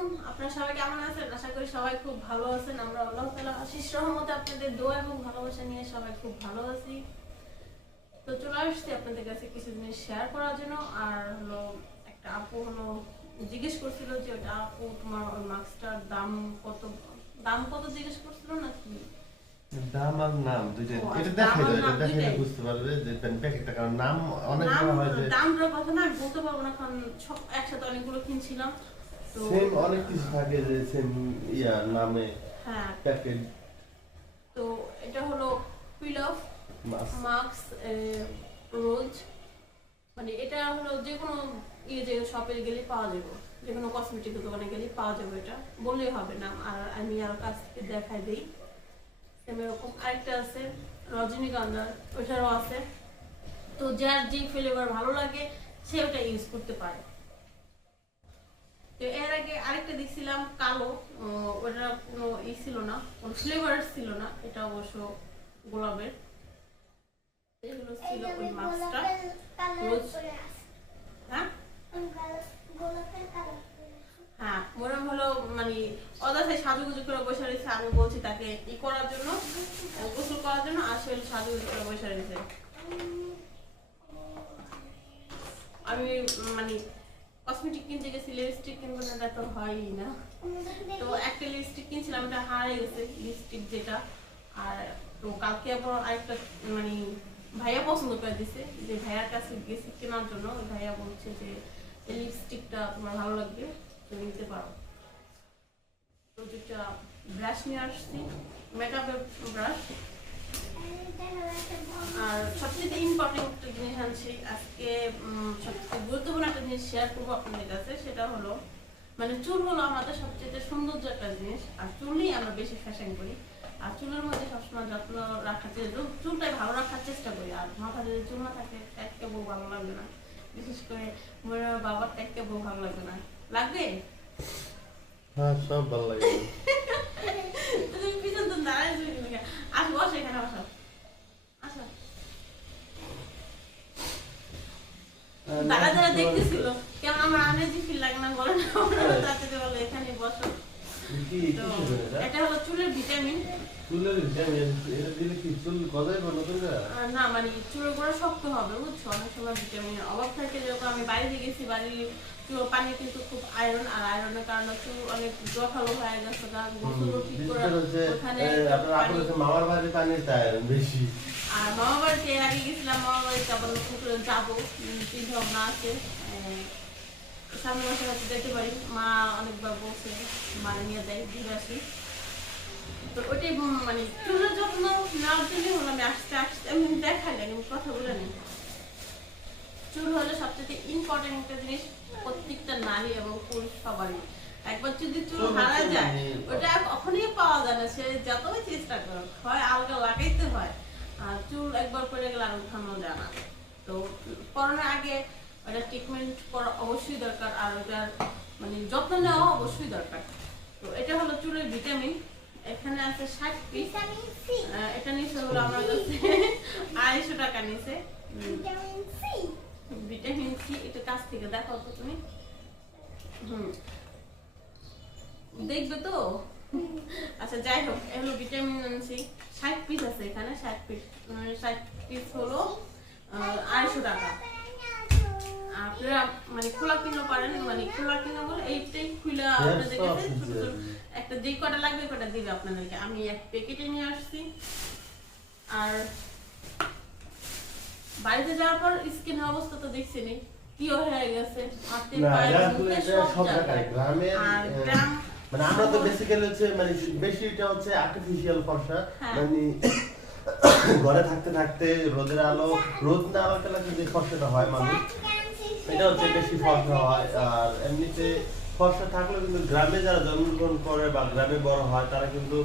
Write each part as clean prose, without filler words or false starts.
আলাইকুম, আপনারা সবাই কেমন আছেন? আশা করি সবাই খুব ভালো আছেন। আমরা আল্লাহ তাআলার আশিস রহমতে আপনাদের দোয়া এবং ভালোবাসা নিয়ে সবাই খুব ভালো আছি। তো চলে আসছি আপনাদের কাছে কিছু জিনিস শেয়ার করার জন্য। আর হলো একটা আপু হলো জিজ্ঞেস করছিল যে ওটা আপু তোমার ওই মাস্কটার দাম কত জিজ্ঞেস করছিল নাকি? দাম আর নাম দুইটা এটা দেখাই দাও, এটা দেখাইলে বুঝতে পারবে যে প্যাকেটটা, কারণ নাম অনেক বড় হয় যে দামটার কথা না বলতে পারবো না, কারণ সব একসাথে অনেকগুলো কিনছিলাম তো সেম অনেক কিছু থাকে যে সেম নামে হ্যাঁ প্যাকেট। তো এটা হলো পিল অফ মাস্ক রোজ, মানে এটা হলো যে কোনো যে শপে গেলে পাওয়া যাবে, যে কোনো কসমেটিক দোকানে গেলে পাওয়া যাবে, এটা বললেই হবে না। আর আমি আর কাছ থেকে দেখাই দিই এরকম আরেকটা আছে রজনীগন্ধার, ওইটারও আছে। তো যার যে ফ্লেভার ভালো লাগে সে ওটা ইউজ করতে পারে। তো এর আগে আরেকটা দেখছিলাম কালো, ওটা কোনো ছিল না, কোনো ফ্লেভার ছিল না, এটা অবশ্য গোলাপের। এগুলো ছিল ওই মাছটা রোজ। হ্যাঁ হ্যাঁ মরম হলো মানে অদাসে সাজুগুজু করে বসে রয়েছে। আমি বলছি তাকে ই করার জন্য, গোসল করার জন্য, আর সে সাজুগুজু করে বসে রয়েছে। আমি মানে কসমেটিক কিনতে গেছি, লিপস্টিক কিনবো না, তো হয়ই না। তো একটা লিপস্টিক কিনছিলাম, এটা হারিয়ে গেছে লিপস্টিক যেটা। আর তো কালকে আবার আরেকটা মানে ভাইয়া পছন্দ করে দিছে, যে ভাইয়ার কাছে গেছি কেনার জন্য, ভাইয়া বলছে যে এই লিপস্টিকটা তোমার ভালো লাগবে, তুমি নিতে পারো। তো যেটা ব্রাশ নিয়ে আসছি, মেকআপের ব্রাশ। আর সবচেয়ে ইম্পর্টেন্ট একটা জিনিস আনছি আজকে, সবচেয়ে গুরুত্বপূর্ণ একটা জিনিস শেয়ার করবো আপনাদের কাছে। সেটা হলো মানে চুল হলো আমাদের সবচেয়ে সৌন্দর্য একটা জিনিস, আর চুলই আমরা বেশি ফ্যাশন করি। আর চুলের মধ্যে সবসময় যত্ন রাখার চেষ্টা, চুলটাই ভালো রাখার চেষ্টা করি। আর মাথা যদি চুল না থাকে একটা বউ ভালো লাগবে না, বিশেষ করে মনের বাবার একটা বউ ভালো লাগবে না। লাগবে? হ্যাঁ সব ভালো লাগে। তুমি পিছন তো দাঁড়ায় আসো, বসো এখানে, বসো আসো। যারা দেখতেছিল কেমন আমার আনইজি ফিল লাগে না বলে না, তাতে বলে এখানে বসো। এটা হলো চুলের ভিটামিন। চুলের ভিটামিন এটা দিলে কি চুল গজায় বা নতুন না, মানে চুলের গোড়া শক্ত হবে, বুঝছো? অনেক সময় ভিটামিনের অভাব থাকে। যেরকম আমি বাড়িতে গেছি, বাড়ির চুল পানি কিন্তু খুব আয়রন, আর আয়রনের কারণে চুল অনেক জঠালো হয়ে গেছে। গোসল ঠিক করে ওখানে মামার বাড়ি পানির আয়রন বেশি। আর মামা বাড়িতে এর আগে গেছিলাম, মামা বাড়িতে আবার যাবো, চিন্তা ভাবনা আছে, সামনে মাসে হয়তো যেতে পারি। মা অনেকবার বলছে মা নিয়ে দেয়, ঘুরে আসি। তো ওইটাই মানে চুলের যত্ন নেওয়ার জন্য হলো আমি আসতে আমি দেখাই আমি কথা বলে নিই। চুল হলো সবচেয়ে ইম্পর্টেন্ট একটা জিনিস প্রত্যেকটা নারী এবং পুরুষ সবারই। একবার যদি চুল হারা যায় ওটা কখনই পাওয়া যায় না, সে যতই চেষ্টা করো, হয় আলগা লাগাইতে হয়। আর চুল একবার পরে গেলে আর উঠানো যায় না। তো পরানোর আগে ওটা ট্রিটমেন্ট করা অবশ্যই দরকার, আর ওটার মানে যত্ন নেওয়া অবশ্যই দরকার। তো এটা হলো চুলের ভিটামিন। এখানে আছে 60 পিস। এটা নিচে হলো আমার কাছে 250 টাকা নিচে ভিটামিন সি। এটা কাছ থেকে দেখো তো তুমি, দেখবে তো? আচ্ছা যাই হোক, এগুলো ভিটামিন সি 60 পিস আছে এখানে। 60 পিস হলো 250 টাকা। আপনারা মানে খোলা কিনতে পারেন, মানে খোলা কিনা বলে এইটাই খুলে আপনাদের কাছে ছোট ছোট একটা যে কটা লাগবে কটা দিবে আপনাদেরকে। আমি এক প্যাকেটে নিয়ে আসছি। আর বাড়িতে যাওয়ার পর স্কিনের অবস্থা তো দেখছেনই কি হয়ে গেছে, হাতে পায়ে মুখে সব জায়গায়। আর গ্রাম মানে আমরা তো বেসিক্যালি হচ্ছে মানে বেশিটা হচ্ছে আর্টিফিশিয়াল ফর্সা, মানে ঘরে থাকতে থাকতে রোদের আলো, রোদ না আলোতে লাগলে যে ফর্সাটা হয় মানুষ, এটা হচ্ছে বেশি ফর্সা হয়। আর এমনিতে ফর্সা থাকলেও কিন্তু গ্রামে যারা জন্মগ্রহণ করে বা গ্রামে বড় হয় তারা কিন্তু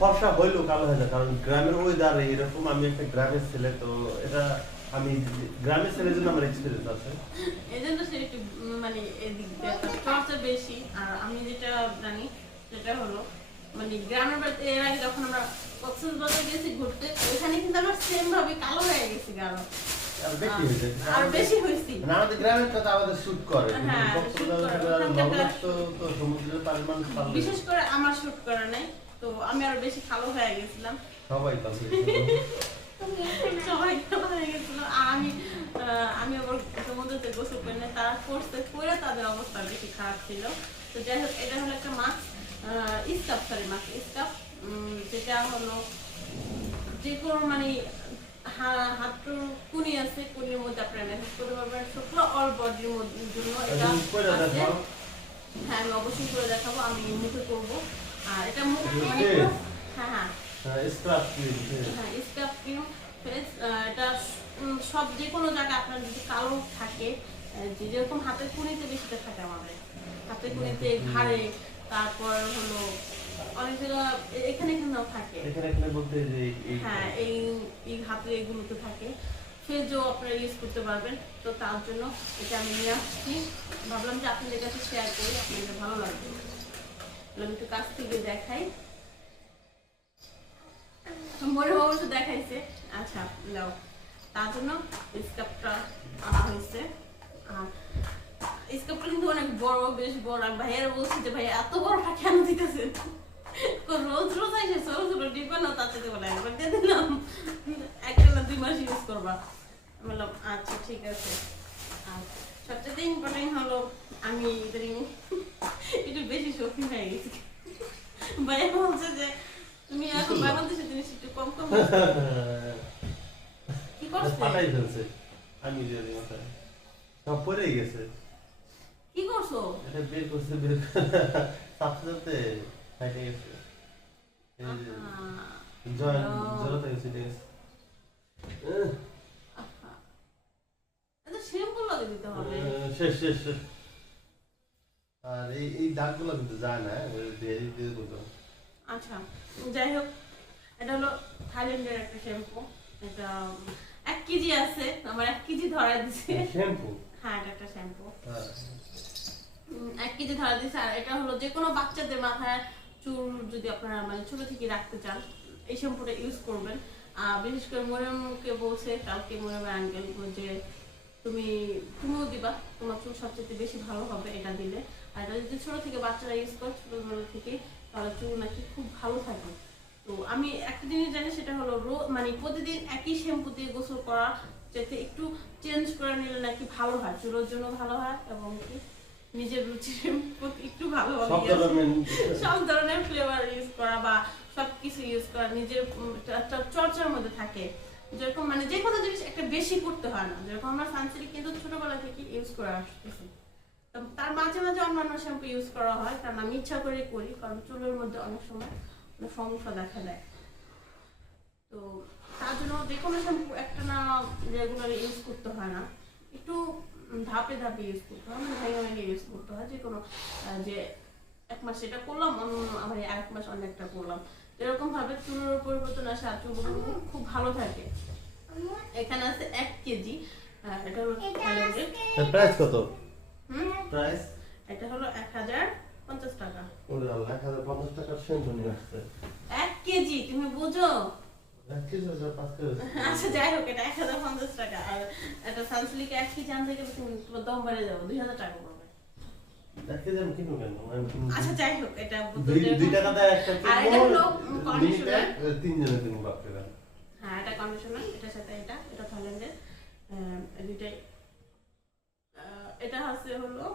ফর্সা হইলেও কালো হয় না, কারণ গ্রামের ওয়েদার এরকম। আমি একটা গ্রামের ছেলে, তো এটা আমি গ্রামের ছেলের জন্য আমার এক্সপেরিয়েন্স আছে, এজন্য সে একটু মানে এদিক দিয়ে চর্চা বেশি। আর আমি যেটা জানি সেটা হলো মানে গ্রামের বাড়িতে এর আগে যখন আমরা কক্সবাজার গেছি ঘুরতে, ওইখানে কিন্তু আমরা সেম ভাবে কালো হয়ে গেছি গাঢ়। আর বেশি হয়ে যায় আর বেশি হয়েছি। মানে আমাদের গ্রামের কথা আমাদের শুট করে হ্যাঁ, shoot করে। তো সমুদ্রের পানির মানুষ পারলে বিশেষ করে আমার শুট করা নাই, তো আমি আরো বেশি কালো হয়ে গেছিলাম। সবাই পারবে সবাই কালো হয়ে গেছিল। আর আমি আবার সমুদ্রতে গোসল করি না, তারা করতে করে তাদের অবস্থা বেশি খারাপ ছিল। তো যাই হোক, এটা হলো একটা মাছ, স্কাপ, সরি মাছ স্কাপ, যেটা হলো যে কোনো মানে হাঁটুর কুনি আছে, কুনির মধ্যে আপনারা মেসেজ করতে পারবেন। শুক্লা অল বডির জন্য এটা আছে। হ্যাঁ, আমি অবশ্যই করে দেখাবো, আমি মুখে করবো। আর এটা মুখ মানে হ্যাঁ স্ক্রাব ক্রিম হ্যাঁ স্কাপ ক্রিম ফেস। এটা সব যে কোনো জায়গায় আপনার যদি কালো থাকে, যেরকম হাতের কুনিতে বেশিটা থাকে আমাদের, হাতের কুনিতে, ঘাড়ে, তারপর হলো অনেক জায়গা এখানে এখানেও থাকে। এখানে বলতে যে হ্যাঁ, এই হাতে এগুলোতে থাকে, ফেজও আপনারা ইউজ করতে পারবেন। তো তার জন্য এটা আমি নিয়ে আসছি, ভাবলাম যে আপনাদের কাছে শেয়ার করি, আপনাদের ভালো লাগবে। আমি একটু কাছ থেকে দেখাই, মনে অবশ্য দেখাইছে। আচ্ছা নাও, তার জন্য স্কাপটা আনা হয়েছে। আর স্কাপটা কিন্তু অনেক বড়, বেশ বড়। আর ভাইয়ারা বলছে যে ভাই এত বড়টা কেন দিতেছেন, রোজ রোজ এসে ছোট ছোট ডিব্বা না, তাতে বলে একবার দিয়ে দিলাম, একটা না 2 মাস ইউজ করবা। বললাম আচ্ছা ঠিক আছে। আর সবচেয়ে ইম্পর্টেন্ট হলো আমি ইদানিং একটু বেশি শৌখিন হয়ে গেছি। ভাইয়া বলছে যে তুমি এখন বাংলাদেশের জিনিস একটু কম কম কি করছে, ফাটাই ফেলছে। আমি দিয়ে দিই মাথায় সব পড়ে গেছে। কি করছো? এটা বের করছে, বের সাথে সাথে ফাটে গেছে। জড়তা গেছে, ঠিক আছে। এটা শ্যাম্পু লাগিয়ে দিতে হবে। শেষ শেষ শেষ। আর এই দাগগুলো কিন্তু যায় না, দিয়ে দিতে। আচ্ছা যাই হোক, এটা হলো থাইল্যান্ডের একটা শ্যাম্পু। এটা 1 কেজি আছে, আমার 1 কেজি ধরা দিছে। শ্যাম্পু? হ্যাঁ, এটা একটা শ্যাম্পু। 1 কেজি ধরা দিছে। আর এটা হলো যে কোনো বাচ্চাদের মাথায় চুল যদি আপনারা মানে ছোট থেকে রাখতে চান, এই শ্যাম্পুটা ইউজ করবেন। বিশেষ করে মরিয়মকে বলছে কালকে, মরিয়মের আঙ্কেল যে তুমিও দিবা, তোমার চুল সবচেয়ে বেশি ভালো হবে এটা দিলে। আর এটা যদি ছোট থেকে বাচ্চারা ইউজ করে, ছোটবেলা থেকে, তাহলে চুল নাকি খুব ভালো থাকে। তো আমি একটা জিনিস জানি, সেটা হলো মানে প্রতিদিন একই শ্যাম্পু দিয়ে গোসল করা, যাতে একটু চেঞ্জ করে নিলে নাকি ভালো হয়, চুলের জন্য ভালো হয়, এবং কি নিজের রুচির প্রতি একটু ভালো হবে। সব ধরনের ফ্লেভার ইউজ করা বা সবকিছু ইউজ করা নিজের একটা চর্চার মধ্যে থাকে। যেরকম মানে যে কোনো জিনিস একটা বেশি করতে হয় না, যেরকম আমরা সানসিল্ক কিন্তু ছোটবেলা থেকে ইউজ করে আসতেছি, তার মাঝে মাঝে অন্যান্য শ্যাম্পু ইউজ করা হয়, কারণ আমি ইচ্ছা করে করি, কারণ চুলের মধ্যে অনেক সময় সমস্যা দেখা দেয়। তো তার জন্য যে কোনো শ্যাম্পু একটা না রেগুলার ইউজ করতে হয় না, একটু ধাপে ধাপে ইউজ করতে হয়, মানে ভেঙে ভেঙে ইউজ করতে হয়। যে কোনো যে 1 মাস এটা করলাম, আবার 1 মাস অনেকটা করলাম, এরকম ভাবে চুলের পরিবর্তন আসে, আর চুলগুলো খুব ভালো থাকে। এখানে আছে 1 কেজি। এটা হলো প্রাইস কত? প্রাইস এটা হলো 1050 টাকা। ওরে আল্লাহ, 1050 টাকার শ্যাম্পু নিয়ে আসছে 1 কেজি, তুমি বুঝো? 1 কেজি না 5 কেজি? আচ্ছা যাই হোক, এটা 1050 টাকা। আর এটা সানসিল্ক 1 কেজি আনতে গেলে তোমার দাম বেড়ে যাবে, 2000 টাকা পড়বে। 1 কেজি আমি কিনবো কেন? আচ্ছা যাই হোক, এটা 2 টাকা দেয় একটা কিনবো। আর এটা হলো কন্ডিশনার। 3 জনে কিনবো বাপরে। হ্যাঁ, এটা কন্ডিশনার, এটার সাথে এটা থাইল্যান্ডের। দুইটাই এটা আছে হলো,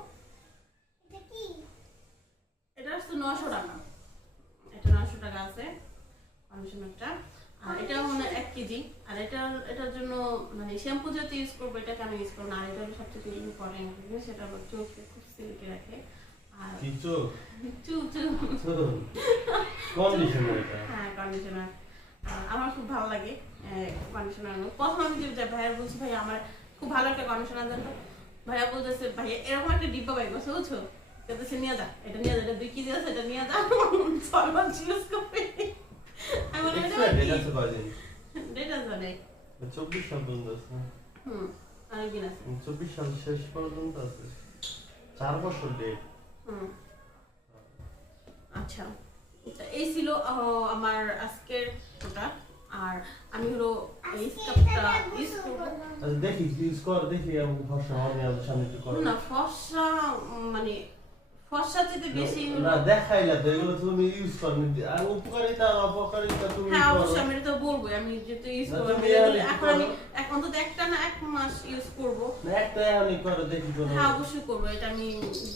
এটা হচ্ছে 900 টাকা। এটা 900 টাকা আছে কন্ডিশনারটা। আর এটা মানে 1 কেজি। আর এটার জন্য মানে শ্যাম্পু যেহেতু ইউজ করবো, এটা কেন ইউজ করবো না, আর এটা হলো সবচেয়ে ইম্পর্টেন্ট জিনিস, সেটা হলো চোখকে খুব সিল্কি রাখে। আর কন্ডিশনার এটা? হ্যাঁ, কন্ডিশনার আমার খুব ভালো লাগে। কন্ডিশনার প্রথম আমি যে ভাইয়া বলছি, ভাই আমার খুব ভালো একটা কন্ডিশনার দেন। ভাইয়া বলতেছে, ভাইয়া এরকম একটা ডিব্বা পাই বসে, বুঝছো? সে নিয়ে যা, এটা নিয়ে যা, এটা 2 কেজি আছে, এটা নিয়ে যা, 6 মাস ইউজ করবে। আমি বলি এটা আছে কয়দিন? ডেট আছে অনেক, 24 সাল পর্যন্ত আছে। অনেকদিন আছে। 24 সাল শেষ পর্যন্ত আছে, 4 বছর ডেট। আচ্ছা, এই ছিল আমার আজকের ওটা। আর আমি হলো এই স্কার্ফটা ইউজ করবো আচ্ছা দেখি ইউজ কর, দেখি আমাকে ফর্সা হওয়া নিয়ে আমাদের সামনে একটু করো না ফর্সা মানে ফর্সা থেকে বেশি হলো না দেখাইলা তো, এগুলো তুমি ইউজ করো আর উপকারিতা আর অপকারিতা তুমি হ্যাঁ করো। অবশ্যই আমি এটা তো বলবো, আমি যেহেতু ইউজ না, করবো তুমি এখন আমি এখন তো একটা না এক মাস ইউজ করবো। না একটা এখনই করো দেখি করো। হ্যাঁ অবশ্যই করবো, এটা আমি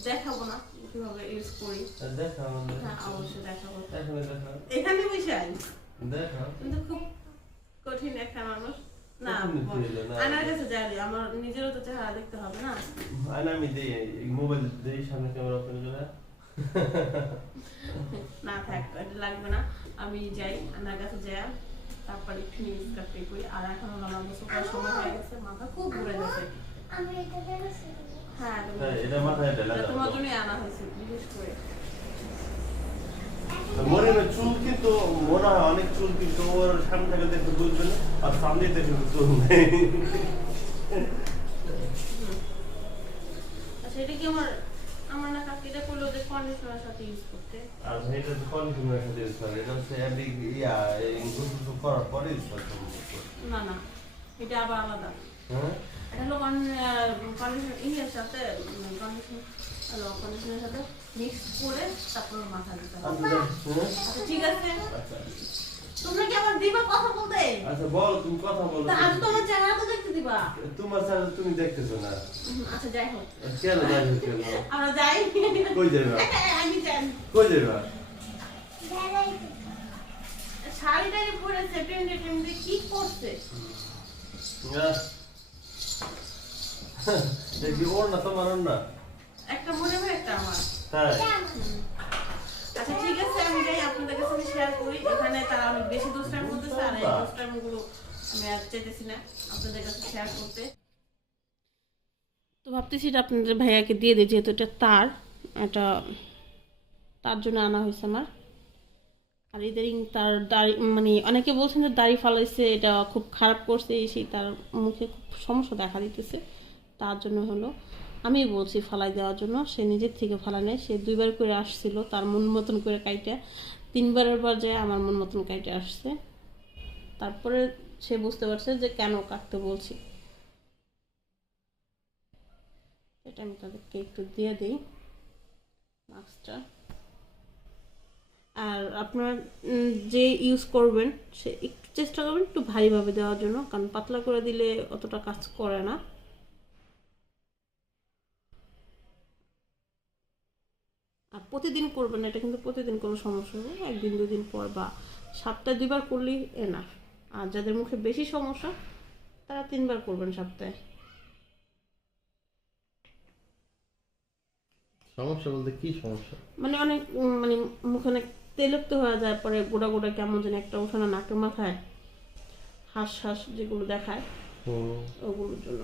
দেখাবো না কিভাবে ইউজ করি। দেখা আমাদের হ্যাঁ অবশ্যই দেখাবো, এখনই দেখা এখানে বসে আই দেখা কিন্তু খুব কঠিন একটা মানুষ না, কঠিন ছিল না। আয়নার কাছে যাই, আমার নিজেরও তো চেহারা দেখতে হবে না। আয়না আমি দেই, এই মোবাইল দেই সামনে ক্যামেরা ওপেন করে। না থাক এটা লাগবে না, আমি যাই আয়নার কাছে যাই, তারপরে একটু নিউজ কাটতে করি। আর এখন হলো আমার গোসল করার সময় হয়ে গেছে, মাথা খুব ঘুরে যাচ্ছে। আমি এটা দেখছি। হ্যাঁ হ্যাঁ, এটা মাথায় ঢেলা এটা দাও। তোমার জন্যই আনা হয়েছে বিশেষ করে। মরিমের চুল কিন্তু মনে হয় অনেক চুল, কিন্তু ওর সামনে থেকে দেখে বুঝবে না, আর সামনে দেখে চুল নেই। আচ্ছা এটা কি আমার আমার না কাকি এটা করলে ওদের কন্ডিশনারের সাথে ইউজ করতে? আর এটা তো কন্ডিশনার সাথে ইউজ করে, এটা হচ্ছে এমনি গোসল করার পরে ইউজ করতে হবে। না না এটা আবার আলাদা। হ্যাঁ এটা হলো কন্ডিশনার ইয়ের সাথে কন্ডিশনারের সাথে মিক্স করে তারপর মাথা দিতে হবে। আচ্ছা ঠিক আছে, আচ্ছা তোমরা কি আমার দিবা কথা বলতে? আচ্ছা বলো, তুমি কথা বলো। তা আজ তোমার চেহারা তো দেখতে দিবা। তোমার সাথে তুমি দেখতেছো না। আচ্ছা যাই হোক কেন যাই হোক কেন? আমরা যাই। কই যাইবা? আমি যাই। কই যাইবা? বেড়াইতে। শাড়িটাকে পরে সেপ্টেম্বর কি করছে? দেখি ওর না তোমার ওর না। একটা মনে হয় একটা আমার। তাই আচ্ছা ঠিক আছে, আমি যাই, আপনাদের কাছে আমি শেয়ার করি। এখানে তারা অনেক বেশি দুষ্টাইম করতেছে, আর এই দুষ্টাইমগুলো আমি আর চাইতেছি না আপনাদের কাছে শেয়ার করতে। তো ভাবতেছি এটা আপনাদের ভাইয়াকে দিয়ে দিই, যেহেতু এটা এটা তার জন্য আনা হয়েছে আমার। আর ইদারিং তার দাড়ি মানে অনেকে বলছেন যে দাড়ি ফালাইছে, এটা খুব খারাপ করছে, সেই তার মুখে খুব সমস্যা দেখা দিতেছে। তার জন্য হলো আমি বলছি ফালাই দেওয়ার জন্য, সে নিজের থেকে ফালা নেয়। সে 2বার করে আসছিল তার মন মতন করে কাইটা, 3বারের বার যায় আমার মন মতন কাইটে আসছে। তারপরে সে বুঝতে পারছে যে কেন কাটতে বলছি। এটা আমি তাদেরকে একটু দিয়ে দিই মাস্কটা। আর আপনার যে ইউজ করবেন সে একটু চেষ্টা করবেন একটু ভারীভাবে দেওয়ার জন্য, কারণ পাতলা করে দিলে অতটা কাজ করে না। আর প্রতিদিন করবেন না, এটা কিন্তু প্রতিদিন কোনো সমস্যা হবে, 1-2 দিন পর বা সপ্তাহে 2বার করলেই এনাফ। আর যাদের মুখে বেশি সমস্যা তারা 3বার করবেন সপ্তাহে। সমস্যা বলতে কি সমস্যা? মানে অনেক মানে মুখে অনেক তেলুক্ত হয়ে যায়, পরে গোটা গোটা কেমন যেন একটা ওঠে না নাকের মাথায়, হাঁস হাঁস যেগুলো দেখায় ওগুলোর জন্য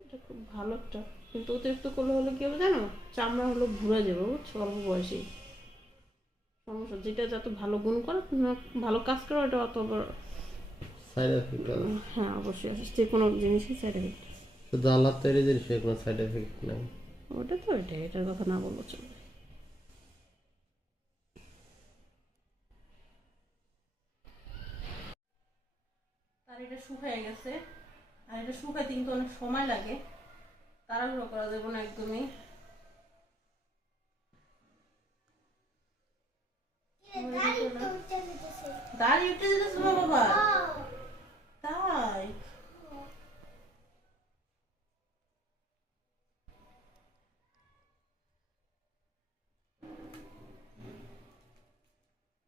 এটা খুব ভালো একটা। কিন্তু অতিরিক্ত করলে হলে কি হবে জানো, চামড়া হলো ঘুরে যাবে, বুঝছো, অল্প বয়সে সমস্যা। যেটা যত ভালো গুণ করে ভালো কাজ করে ওটা অত সাইড এফেক্ট। হ্যাঁ অবশ্যই যে কোনো জিনিসই সাইড এফেক্ট। শুধু আল্লাহ তৈরি জিনিস, কোনো সাইড এফেক্ট নাই। ওটা তো এটার কথা না বলবো চলবে। আর এটা শুকায় গেছে, আর এটা শুকাইতে কিন্তু অনেক সময় লাগে, তাড়াহুড়ো করা যাবে না একদমই। দাড়ি তো উঠে যেতেছে। দাড়ি উঠে যেতেছে বাবা, ও, তাই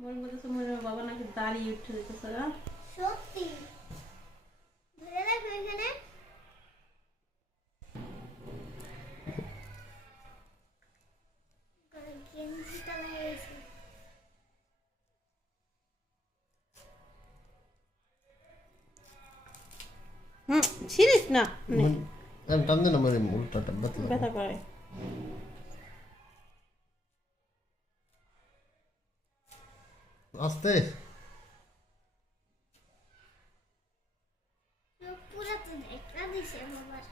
মনে করতেছে মনে হয় বাবা নাকি দাড়ি উঠে যেতেছে না। সত্যি। ধরে রাখো এখানে। গেঞ্জিটা লাগিয়েছি। ছিড়িস না, নে, টান দে না, মানে উল্টাটা ব্যথা করে। আস্তে। চোখ পুরা তো দেখা দিছে বাবার।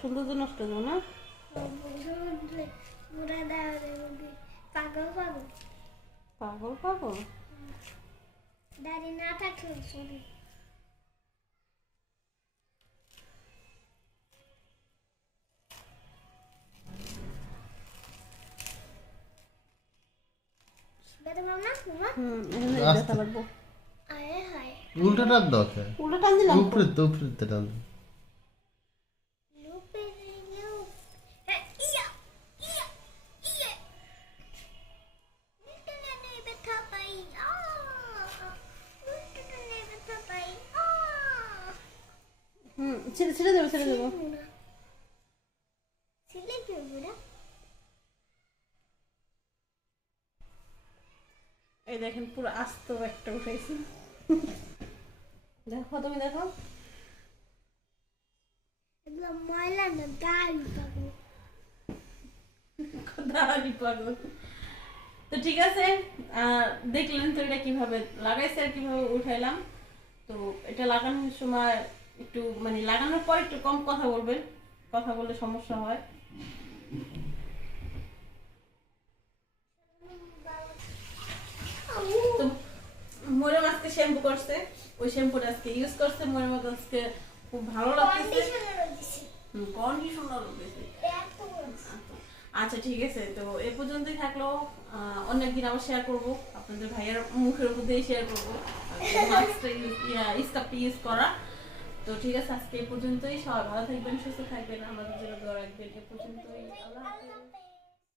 সৌন্দর্য নষ্ট হলো না? পুরা দাঁড়াবে পাগল পাগল পাগল পাগল। দাড়ি না থাকলে ছবি বেদে মামা মামা এখানে আস্তে। দেখা লাগবো। আয় হায় উল্টো টান দাও কে? উল্টো টান দিলাম তো। উপরে তো উপরে তো টান দাও। লুপে লুপ হ্যাঁ ইয়া ইয়া ইয়া উল্টোটা নেই ব্যথা পাই উল্টোটা নেই ব্যথা পাই ছেড়ে ছেড়ে দেবো ছেড়ে দেবো। সিলে কি বুড়া এই দেখেন পুরো আস্ত একটা উঠাইছি। দেখো তুমি দেখো। এগুলো ময়লা না দাড়ি পাবো দাঁড়ানি পাগল। তো ঠিক আছে, দেখলেন তো এটা কিভাবে লাগাইছে আর কিভাবে উঠাইলাম। তো এটা লাগানোর সময় একটু মানে লাগানোর পর একটু কম কথা বলবেন, কথা বললে সমস্যা হয়। তো মরিয়ম আজকে শ্যাম্পু করছে, ওই শ্যাম্পুটা আজকে ইউজ করছে। মরিয়ম আজকে খুব ভালো লাগছে। কন্ডিশনার দিছি কন্ডিশনার দিয়েছে। এত আচ্ছা ঠিক আছে, তো এ পর্যন্তই থাকলো। অনেকদিন আবার শেয়ার করবো, আপনাদের ভাইয়ের মুখের উপর দিয়ে শেয়ার করবো স্কাপটি ইউজ করা। তো ঠিক আছে, আজকে এ পর্যন্তই। সবাই ভালো থাকবেন, সুস্থ থাকবেন, আমাদের জন্য দোয়া রাখবেন। এ পর্যন্তই, আল্লাহ হাফেজ।